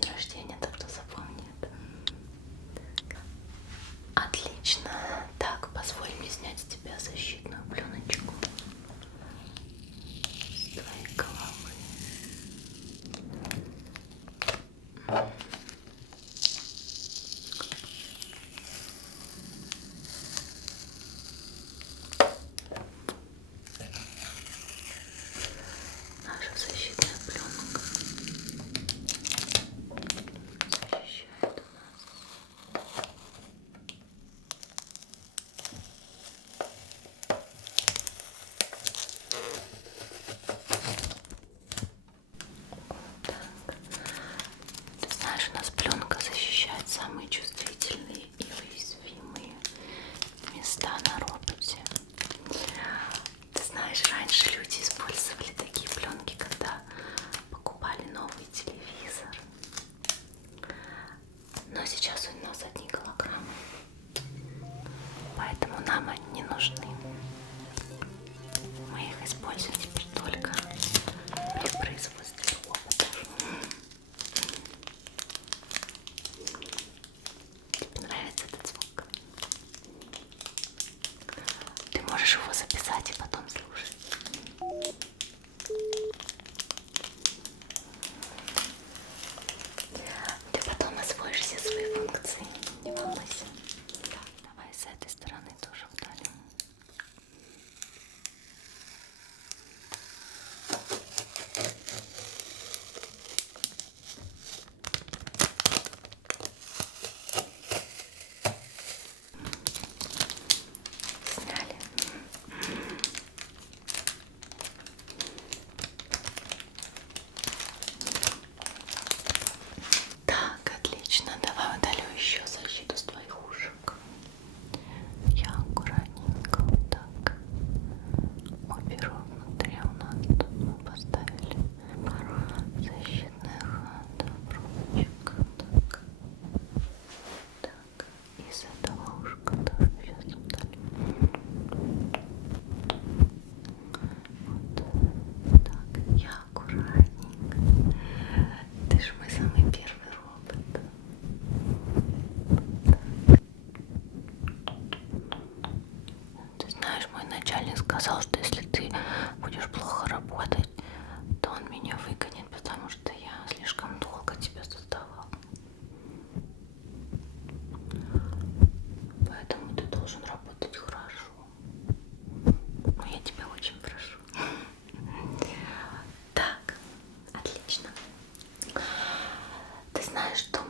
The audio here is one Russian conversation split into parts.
день рождения, так кто запомнит. Отлично. Так, позволь мне снять с тебя защитную пленочку с твоей головы. Наша защитная пленка защищает нас. Так. Ты знаешь, у нас пленка защищает самые чувствительные и уязвимые места на роботе. Ты знаешь, раньше люди использовали такие пленки, когда покупали новый телевизор. Но сейчас у нас одни голограммы, поэтому нам они не нужны. Мы их используем теперь только при производстве роботов. Тебе нравится этот звук? Ты можешь его записать и потом слушать. Ты потом освоишь все свои функции, не волнуйся. Так, давай с этой стороны тоже удалим. Сняли. Так, отлично. Давай удалю еще защиту с твоих ушек. Я аккуратненько вот так уберу внутри. У нас тут мы поставили пару защитных ручек. Так. Так. И с этого ушка тоже сейчас удалю. Вот так. Я аккуратненько. Ты же мой самый первый робот. Ты знаешь, мой начальник сказал, что если ты будешь плохо работать, то он меня выгонит, потому что я слишком долго тебя создавал. Поэтому ты должен работать хорошо. Но я тебя очень прошу. Так, отлично. Ты знаешь, что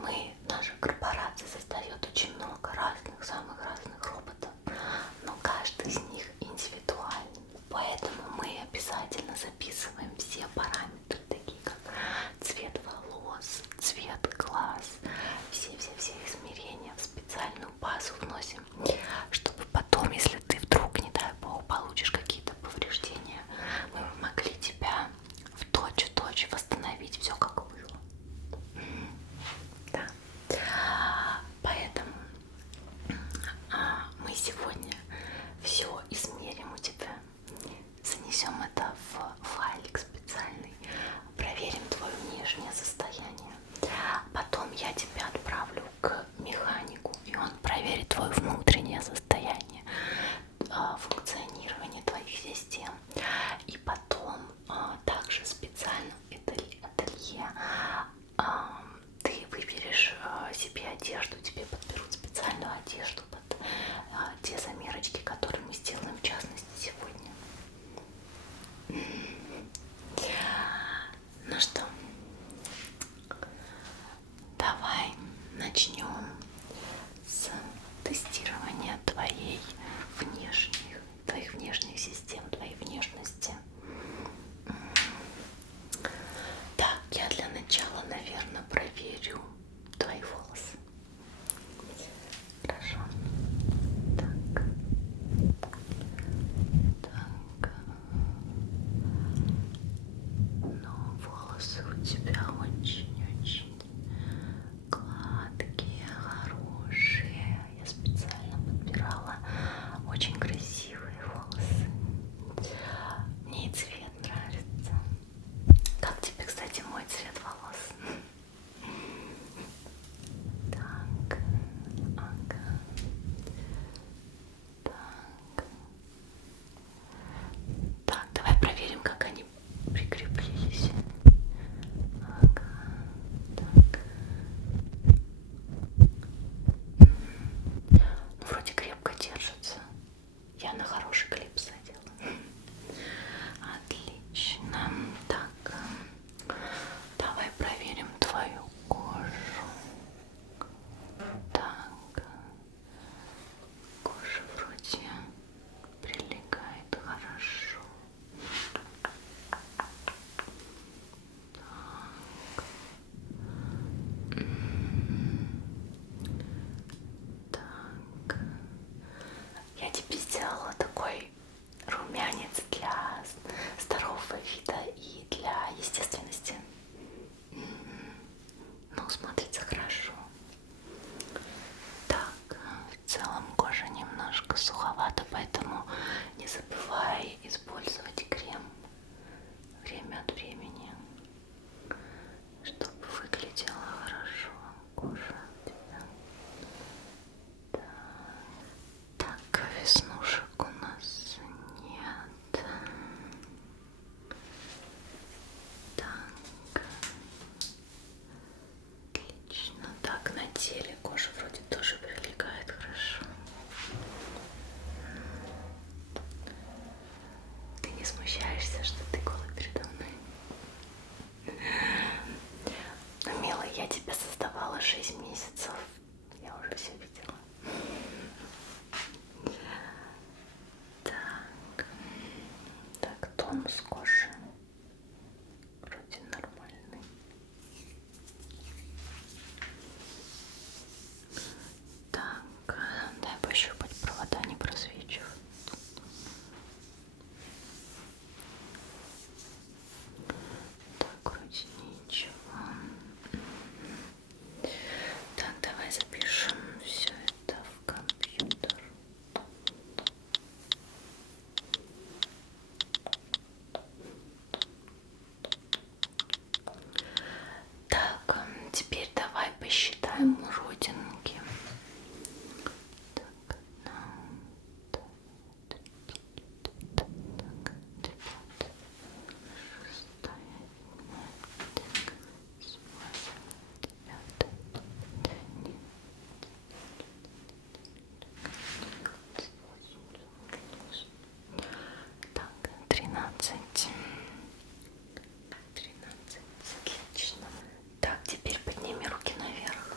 наша корпорация создает очень много разных, самых разных роботов, но каждый из них индивидуален. Поэтому мы обязательно записываем все параметры, такие как цвет волос, цвет глаз, все измерения в специальную базу вносим, чтобы потом, если ты вдруг, не дай бог, получишь какие-то повреждения, мы могли тебя в точь-в-точь восстановить все как было. Да. Поэтому мы сегодня все измерим у тебя, занесем это в файлик специальный, проверим твое внешнее состояние. Потом я тебя отправлю к механику, и он проверит твое внутреннее состояние, функционирование твоих систем. И потом также специально в ателье ты выберешь себе одежду, тебе подберут специальную одежду под те замерочки, которые мы сделаем в частности сегодня. Ну что, давай начнем с тестирования твоих внешних систем, твоей внешности. Так, я для начала, наверное, проверю твои волосы. Хорошо. Так. Так. Ну, волосы у тебя очень-очень гладкие, хорошие. Я специально подбирала очень красивые волосы. Мне и цвет нравится. Как тебе, кстати, мой цвет волос? кожа у тебя. Так, веснушек у нас нет. Так, отлично. Так, на теле кожа вроде тоже прилегает хорошо. Ты не смущаешься, что ты голый передо мной? Ну, милый, я тебя создавала 6 месяцев. Я уже все видела. Так, так, тонус кожи вроде нормальный. Так, дай пощупать, провода не просвечивают. Так, вроде ничего. Так, давай запишем все это в компьютер. Так, теперь давай посчитаем родинки. Так, так, 13. 13. Отлично. Так, теперь подними руки наверх.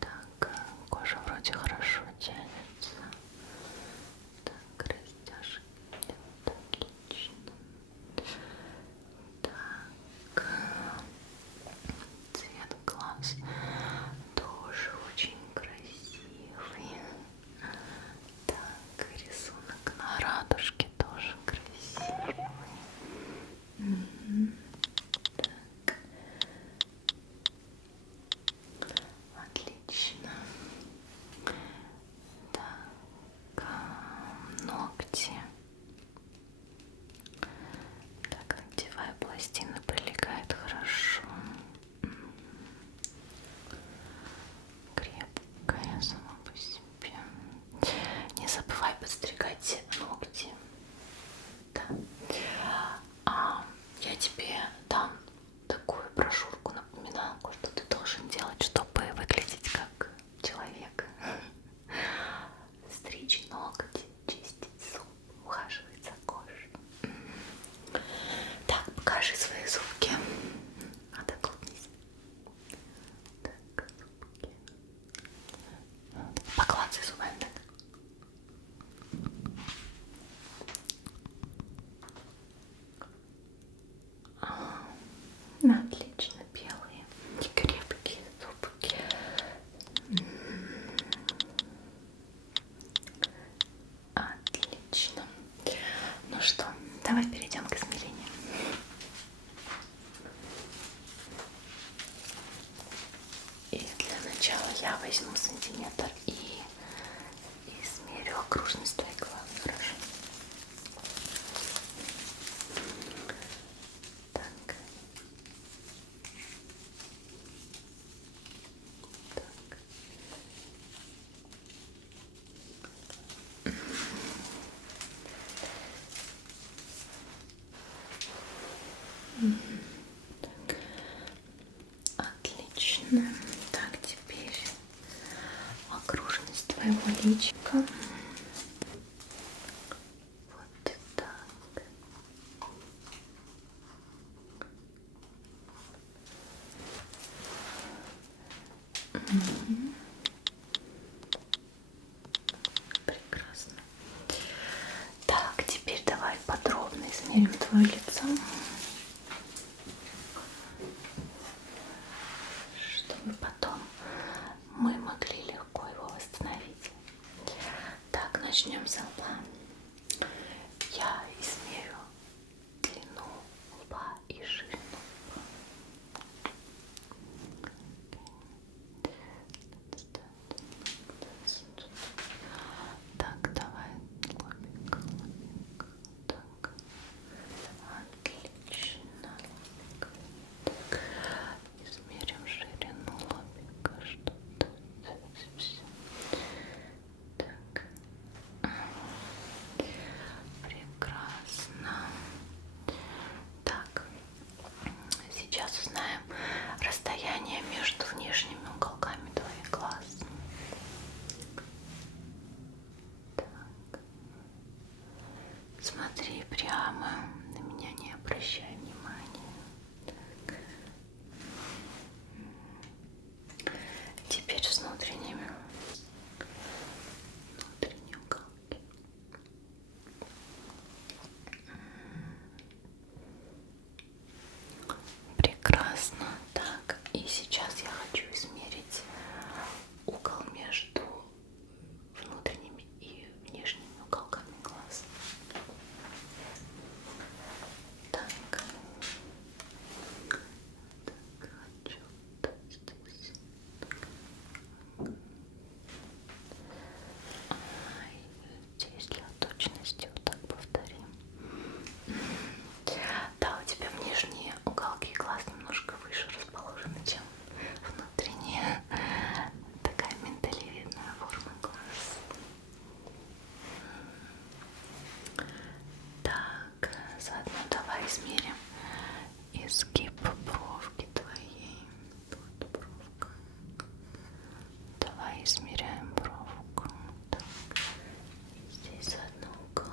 Так, кожа вроде хорошо тянется. Так, растяжки. Отлично. Так, цвет глаз тоже очень красивый. Так, рисунок на радужке тоже красивый. Так. Отлично. Так, ногти. Так, ногтевая пластина прилегает хорошо. Крепкая сама по себе. Не забывай подстригать ногти. Да. Я тебе дам такую брошюрку, напоминалку, что ты должен делать, чтобы выглядеть как человек. Стричь ногти, чистить зуб, ухаживать за кожей. Так, покажи свои зубки. Отоклонись. Так, зубки. Поклацай зубами, так. Отлично, белые и крепкие зубки. Отлично. Ну что, давай перейдем к измерению. И для начала я возьму сантиметр и измерю окружность твоей головы. Хорошо. Так. Так. Так. Отлично. Так, теперь окружность твоего личика. Вот так. Прекрасно. Так, теперь давай подробно измерим твое лицо, чтобы потом мы могли легко его восстановить. Так, начнем с лба. Я измерю длину лба и ширину. И сейчас я хочу измерить угол между внутренними и внешними уголками глаз. Так, хочу вот здесь. Здесь для точности вот так повторим. Да, у тебя внешние уголки глаз немножко выше расположены, чем внутренние. Такая миндалевидная форма глаз. Так, заодно давай измерим изгиб бровки твоей. Тут бровка. Давай измеряем бровку. Так. Здесь заодно угол.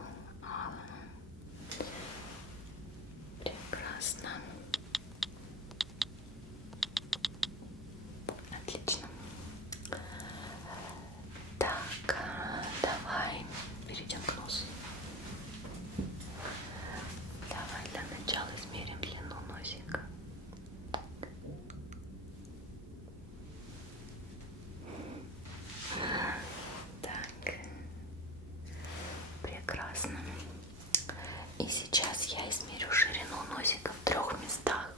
Прекрасно. Отлично. Так, давай перейдем к носу. Давай для начала измерим длину носика. Так, прекрасно. И сейчас я измерю ширину носика в 3 местах.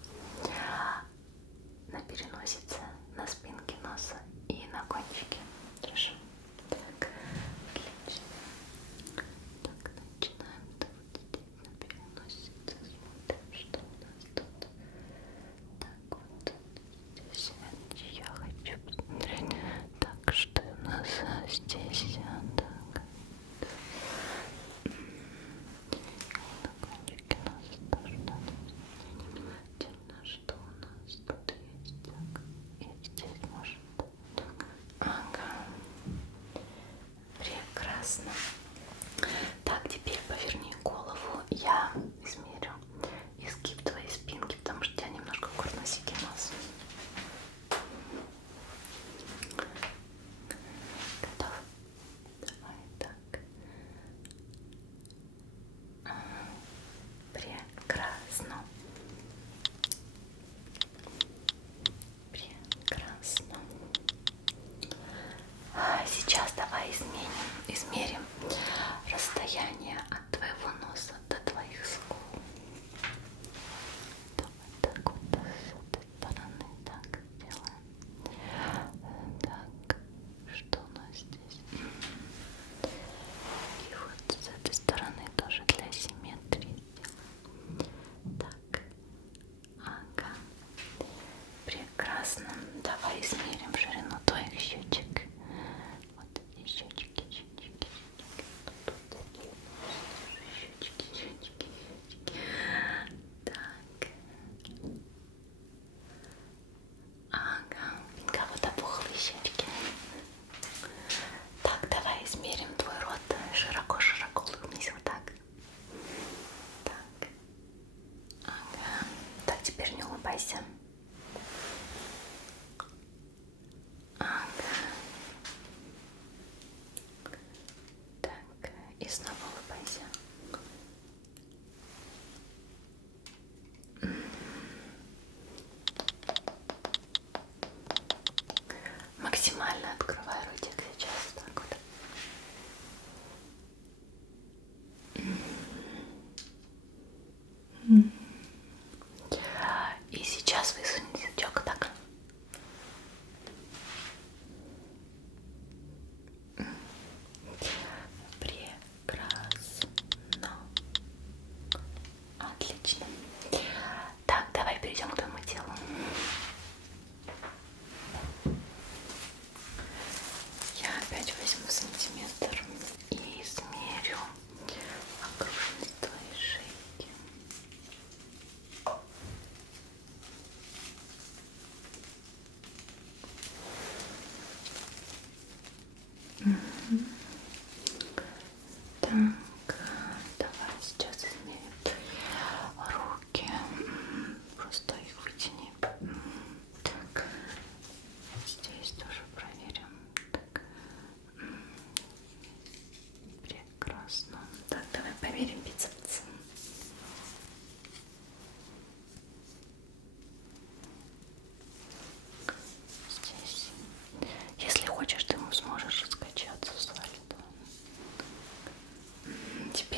На переносице, на спинке носа и на кончике. Хорошо. Так, отлично. Так, начинаем. Да, вот здесь на переносице смотрим, что у нас тут. Так, вот здесь я хочу посмотреть. Так, что у нас здесь? Так. На кончике носа тоже надо внимательно, что у нас тут есть. Так, и здесь может. Ага. Прекрасно. Так, теперь поверни голову. Я измерю изгиб твоей спинки, потому что у тебя немножко курносикий нос. Готов? Давай так. Прекрасно. Прекрасно. Сейчас давай измерим расстояние от твоего носа до твоих скул. Давай так вот с этой стороны так сделаем. Так, что у нас здесь? И вот с этой стороны тоже для симметрии сделаем. Так, ага. Прекрасно. Давай измерим ширину твоих щечек. Вот эти щечки, щечки. Тут щечки, щечки. Так. Ага. Кого-то пухлые щечки. Так, давай измерим твой рот. Широко-широко улыбнись вот так. Так. Ага. Так, теперь не улыбайся. Ага.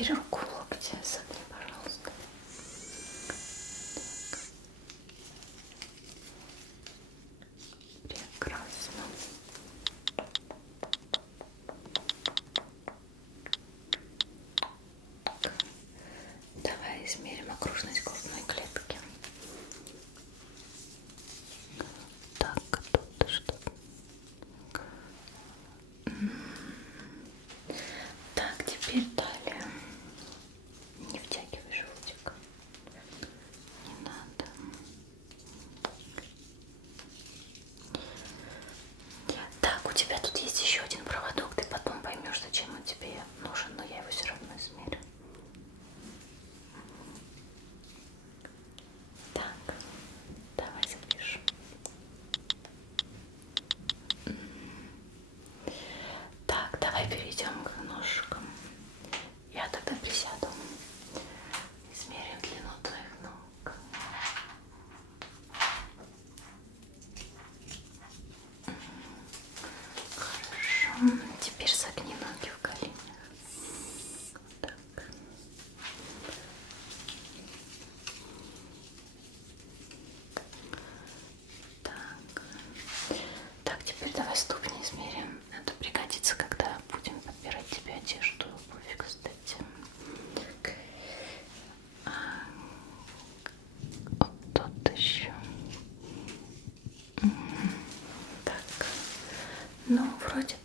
теперь руку в локте согни, пожалуйста. Прекрасно. Давай измерим окружность грудной клетки. Так, тут что-то. Так, теперь далее. Не втягивай желудик. Не надо. Так, у тебя тут есть еще один проводок. Ты потом поймешь, зачем он тебе нужен, но я его все равно измерю. Так, давай запишем. Так, давай перейдем к ножкам. Я тогда присяду. Измерим длину твоих ног. Хорошо. Теперь согни ноги в коленях. Так. Так. Так, теперь давай ступни измерим. Это пригодится, когда будем подбирать тебе одежду, обувь, кстати. Так. Вот тут еще. Так. Ну, вроде